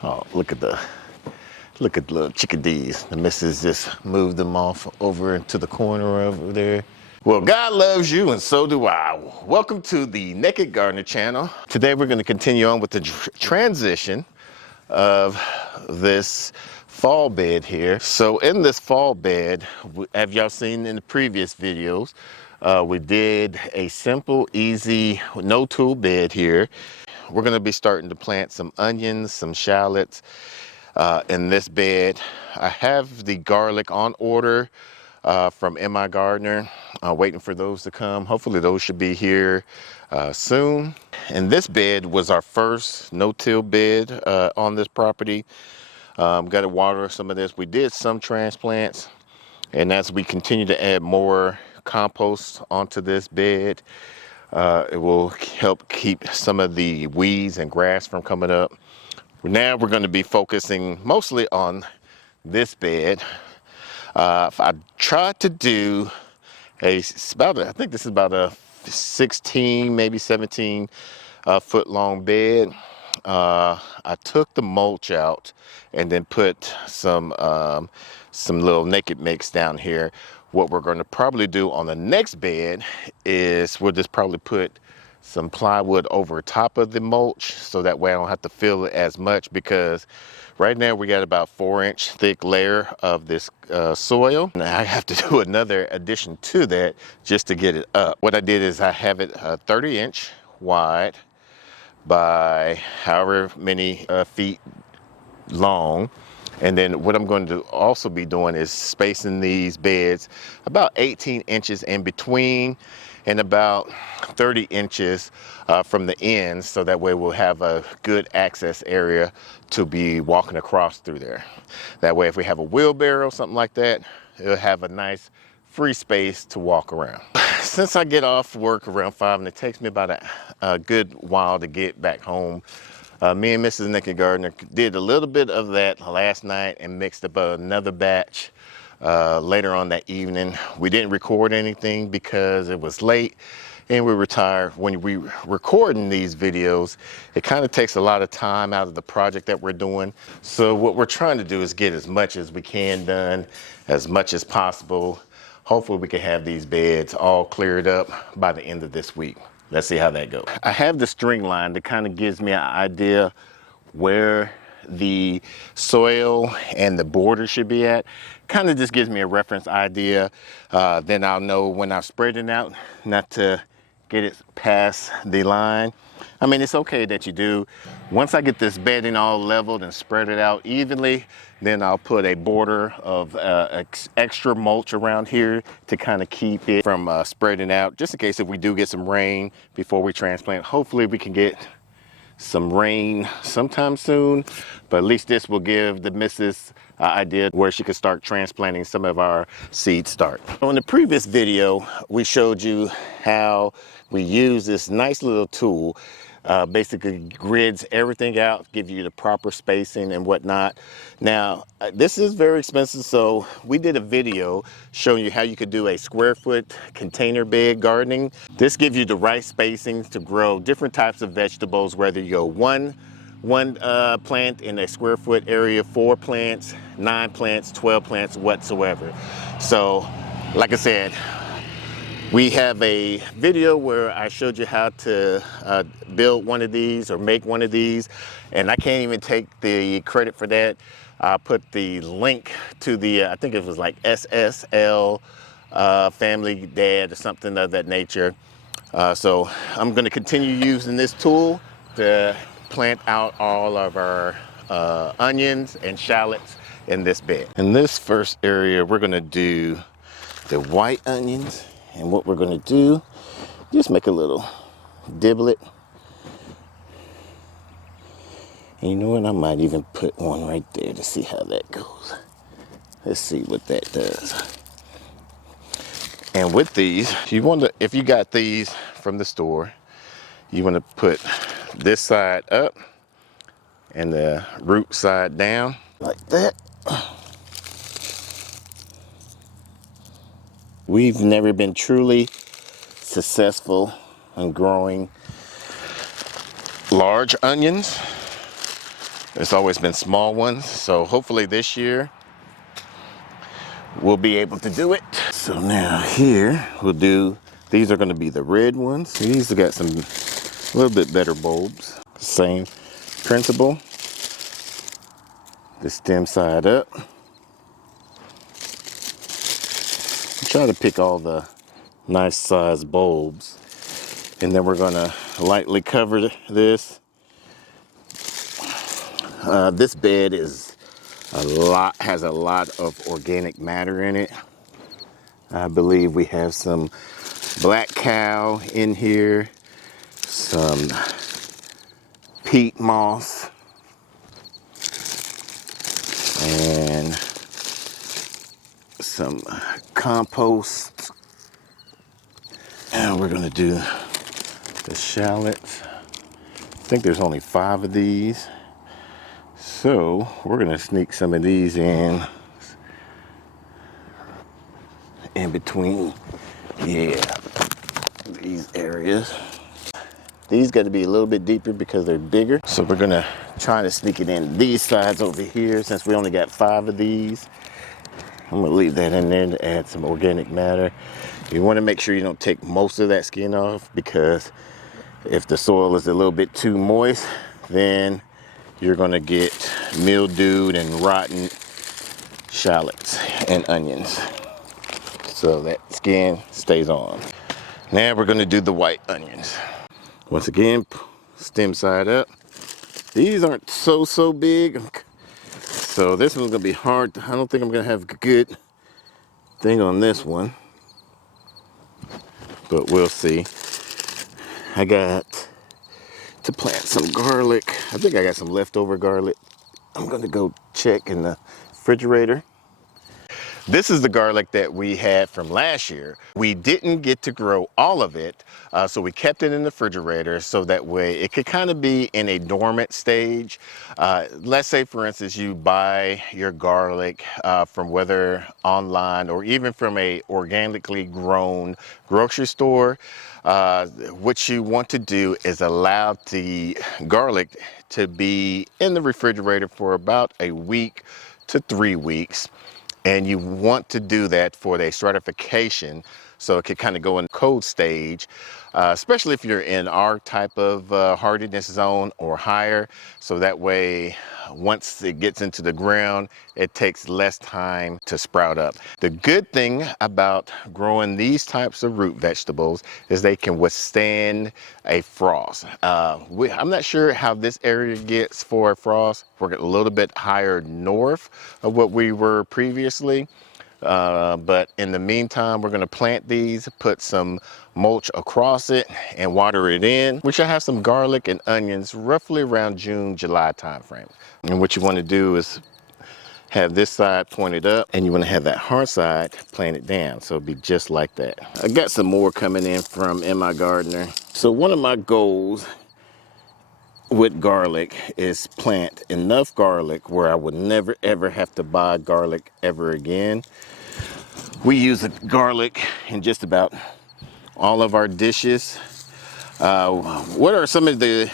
Oh, look at the little chickadees. The missus just moved them off over into the corner over there. Well, God loves you and so do I. Welcome to the Naked Gardener channel. Today we're going to continue on with the transition of this fall bed here. So in this fall bed, have y'all seen in the previous videos, we did a simple, easy, no tool bed here. We're going to be starting to plant some onions, some shallots in this bed. I have the garlic on order from MI Gardener, waiting for those to come. Hopefully those should be here soon. And this bed was our first no-till bed on this property. Got to water some of this. We did some transplants, and as we continue to add more compost onto this bed, it will help keep some of the weeds and grass from coming up. Now we're going to be focusing mostly on this bed. I tried to do I think this is about a 16, maybe 17 foot long bed. I took the mulch out and then put some little naked mix down here. What we're going to probably do on the next bed is we'll just probably put some plywood over top of the mulch, so that way I don't have to fill it as much, because right now we got about 4-inch thick layer of this soil, and I have to do another addition to that just to get it up. What I did is I have it 30-inch wide by however many feet long. And then what I'm going to also be doing is spacing these beds about 18 inches in between and about 30 inches from the ends, so that way we'll have a good access area to be walking across through there. That way if we have a wheelbarrow, something like that, it'll have a nice free space to walk around. Since I get off work around 5 and it takes me about a good while to get back home, me and Mrs. Naked Gardener did a little bit of that last night and mixed up another batch later on that evening. We didn't record anything because it was late and we were tired. When we recording these videos, it kind of takes a lot of time out of the project that we're doing. So what we're trying to do is get as much as we can done, as much as possible. Hopefully we can have these beds all cleared up by the end of this week. Let's see how that goes. I have the string line that kind of gives me an idea where the soil and the border should be at. Kind of just gives me a reference idea. Then I'll know when I'm spreading out not to get it past the line. I mean, it's okay that you do. Once I get this bedding all leveled and spread it out evenly, then I'll put a border of extra mulch around here to kind of keep it from spreading out, just in case if we do get some rain before we transplant. Hopefully we can get some rain sometime soon, but at least this will give the missus idea where she can start transplanting some of our seed start. In the previous video, we showed you how we use this nice little tool. Basically grids everything out, give you the proper spacing and whatnot. Now, this is very expensive, so we did a video showing you how you could do a square foot container bed gardening. This gives you the right spacing to grow different types of vegetables, whether you go one plant in a square foot area, 4 plants, 9 plants, 12 plants, whatsoever. So, like I said, we have a video where I showed you how to build one of these or make one of these, and I can't even take the credit for that. I put the link to the, I think it was like SSL Family Dad or something of that nature. So I'm going to continue using this tool to plant out all of our onions and shallots in this bed. In this first area, we're going to do the white onions. And what we're going to do, just make a little diblet. And you know what, I might even put one right there to see how that goes. Let's see what that does. And with these, you want to, if you got these from the store, you want to put this side up and the root side down like that. We've never been truly successful in growing large onions It's always been small ones, so hopefully this year we'll be able to do it. So now here we'll do, these are going to be the red ones. These have got some a little bit better bulbs. Same principle. The stem side up. Try to pick all the nice sized bulbs, and then we're going to lightly cover this. This bed has a lot of organic matter in it. I believe we have some black cow in here, some peat moss, and some compost. And we're gonna do the shallots. I think there's only 5 of these. So we're gonna sneak some of these in between, these areas. These got to be a little bit deeper because they're bigger. So we're gonna try to sneak it in these sides over here since we only got 5 of these. I'm gonna leave that in there to add some organic matter. You wanna make sure you don't take most of that skin off, because if the soil is a little bit too moist, then you're gonna get mildewed and rotten shallots and onions. So that skin stays on. Now we're gonna do the white onions. Once again, stem side up. These aren't so big, so this one's gonna be hard. I don't think I'm gonna have a good thing on this one, but we'll see. I got to plant some garlic. I think I got some leftover garlic. I'm gonna go check in the refrigerator. This is the garlic that we had from last year. We didn't get to grow all of it, so we kept it in the refrigerator so that way it could kind of be in a dormant stage. Let's say, for instance, you buy your garlic from whether online or even from a organically grown grocery store. What you want to do is allow the garlic to be in the refrigerator for about a week to 3 weeks. And you want to do that for the stratification, so it could kind of go in cold stage, especially if you're in our type of hardiness zone or higher. So that way, once it gets into the ground, it takes less time to sprout up. The good thing about growing these types of root vegetables is they can withstand a frost. I'm not sure how this area gets for a frost. We're a little bit higher north of what we were previously. But in the meantime, we're going to plant these, put some mulch across it, and water it in. We should have some garlic and onions roughly around June, July timeframe. And what you want to do is have this side pointed up, and you want to have that hard side planted down, so it'll be just like that. I got some more coming in from my gardener. So one of my goals with garlic is plant enough garlic where I would never ever have to buy garlic ever again. We use garlic in just about all of our dishes. What are some of the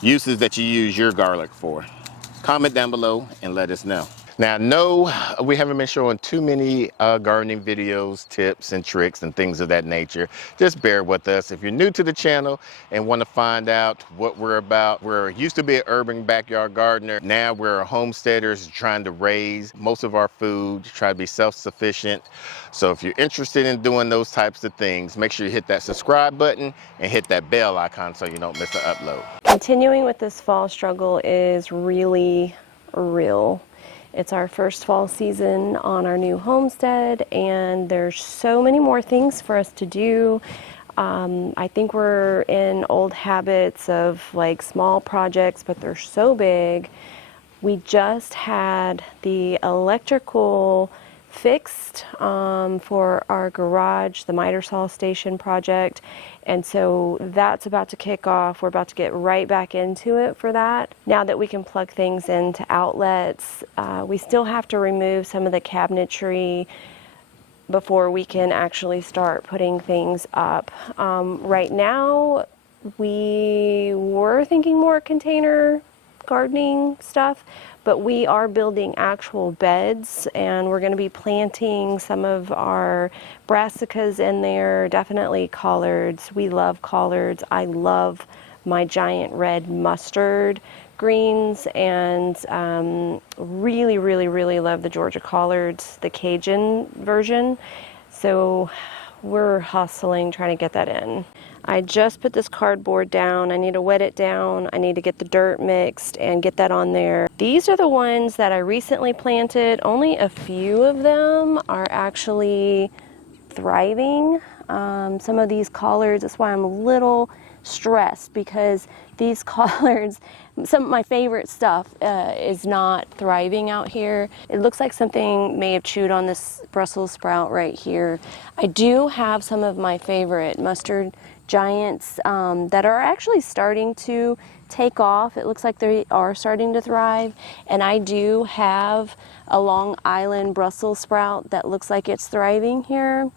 uses that you use your garlic for? Comment down below and let us know. Now, no, we haven't been showing too many gardening videos, tips and tricks and things of that nature. Just bear with us. If you're new to the channel and want to find out what we're about, we're used to be an urban backyard gardener. Now we're homesteaders trying to raise most of our food, try to be self-sufficient. So if you're interested in doing those types of things, make sure you hit that subscribe button and hit that bell icon so you don't miss an upload. Continuing with this fall struggle is really real. It's our first fall season on our new homestead, and there's so many more things for us to do. I think we're in old habits of like small projects, but they're so big. We just had the electrical fixed for our garage, the miter saw station project, and so that's about to kick off. We're about to get right back into it for that. Now that we can plug things into outlets, we still have to remove some of the cabinetry before we can actually start putting things up. Right now, we were thinking more container gardening stuff, but we are building actual beds, and we're going to be planting some of our brassicas in there, definitely collards. We love collards. I love my giant red mustard greens, and really, really, really love the Georgia collards, the Cajun version. So we're hustling, trying to get that in. I just put this cardboard down. I need to wet it down. I need to get the dirt mixed and get that on there. These are the ones that I recently planted. Only a few of them are actually thriving. Some of these collards, that's why I'm a little stressed, because these collards, some of my favorite stuff is not thriving out here. It looks like something may have chewed on this Brussels sprout right here. I do have some of my favorite mustard giants that are actually starting to take off. It looks like they are starting to thrive, and I do have a Long Island Brussels sprout that looks like it's thriving here.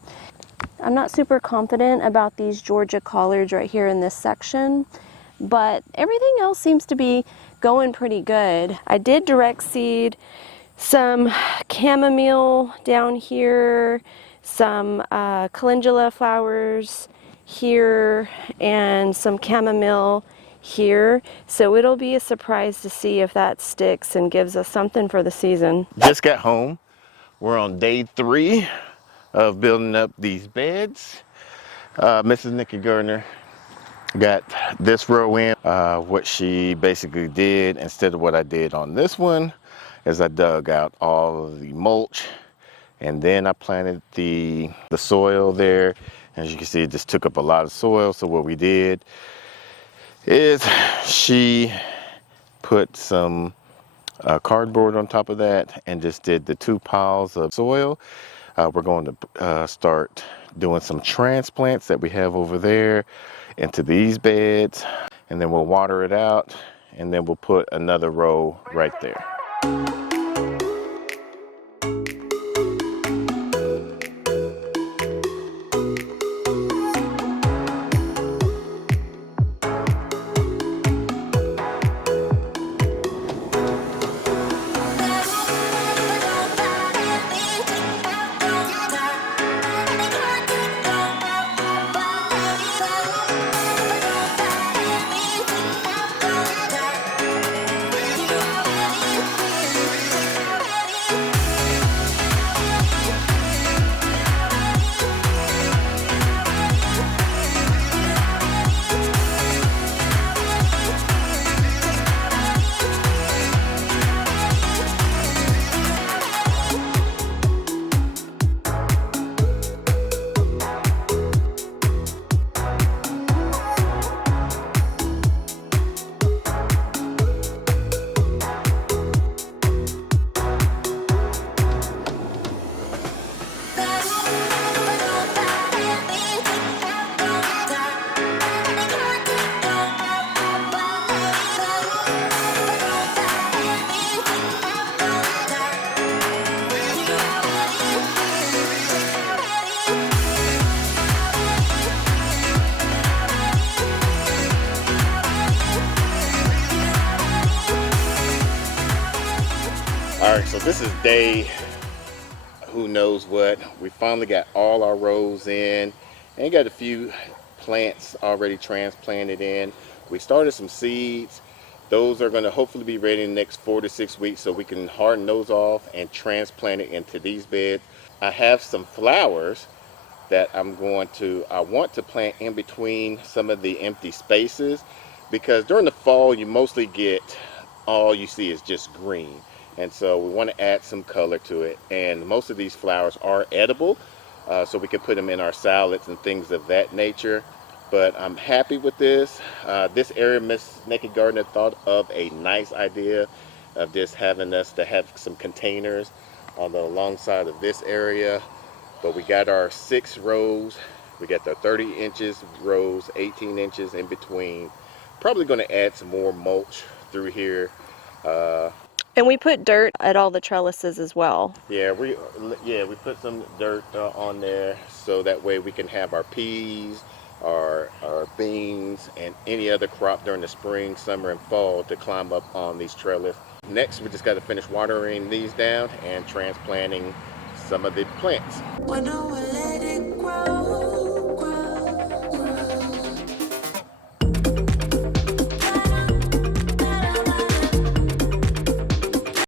I'm not super confident about these Georgia collards right here in this section, but everything else seems to be going pretty good. I did direct seed some chamomile down here, some calendula flowers here, and some chamomile here. So it'll be a surprise to see if that sticks and gives us something for the season. Just got home. We're on day 3 of building up these beds. Mrs. Nikki Gardner got this row in. What she basically did, instead of what I did on this one, is I dug out all of the mulch, and then I planted the soil there. As you can see, it just took up a lot of soil. So what we did is she put some cardboard on top of that and just did the 2 piles of soil. We're going to start doing some transplants that we have over there into these beds, and then we'll water it out, and then we'll put another row right there. All right, so this is day who knows what. We finally got all our rows in and got a few plants already transplanted in. We started some seeds. Those are going to hopefully be ready in the next 4 to 6 weeks, so we can harden those off and transplant it into these beds. I have some flowers that I want to plant in between some of the empty spaces, because during the fall you mostly get, all you see is just green. And so we want to add some color to it, and most of these flowers are edible, so we can put them in our salads and things of that nature. But I'm happy with this. This area, Miss Nikki Gardner thought of a nice idea of just having us to have some containers on the long side of this area. But we got our 6 rows. We got the 30 inches rows, 18 inches in between. Probably going to add some more mulch through here. And we put dirt at all the trellises as well. Yeah, we put some dirt on there, so that way we can have our peas, our beans and any other crop during the spring, summer, and fall to climb up on these trellis. Next, we just got to finish watering these down and transplanting some of the plants. When I will let it grow.